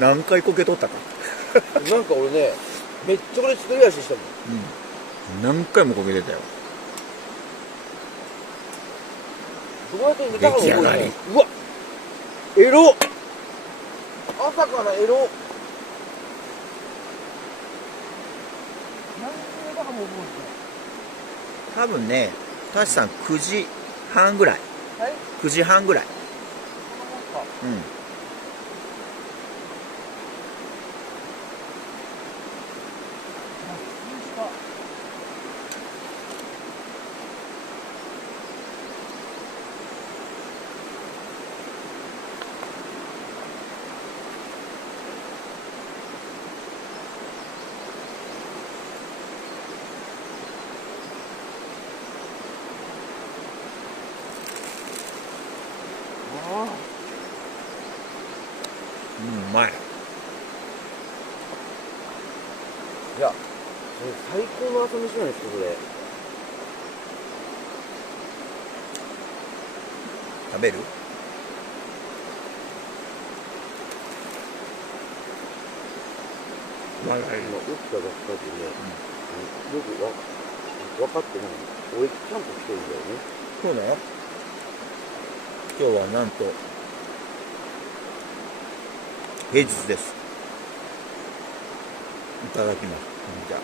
何回こけとったか。なんか俺ね、めっちゃこれ作り足したもん。何回もこけてたよ。どうやって寝たかも覚えてない。出来上がり。うわ、エロ。朝からエロ。何で寝たかも覚えてない。多分ね、タシさん9時半ぐらい。はい。9時半ぐらい。そんなもんか。うん。うまい。いや、それ最高の朝飯なんですよ、これ。食べる？今起きたばっかりでね、よく分かってない。俺、キャンプ来てるんだよね。そうだよ。今日はなんと平日です。いただきます。じゃあ。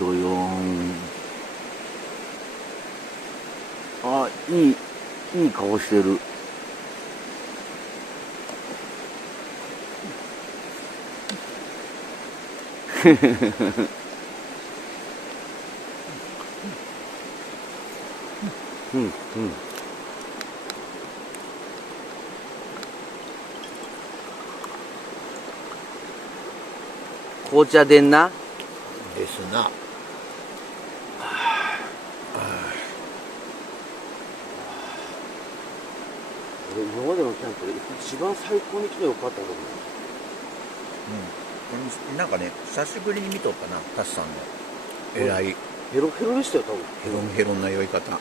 ドヨーン。あ、いい顔してる。うんうん。紅茶でんな。ですな。俺今までのキャンプで一番最高に来てよかったと思う。うん。なんかね、久しぶりに見とったな、タシさんの。えらい。ヘロヘロでしたよ、多分。ヘロンヘロンな酔い方。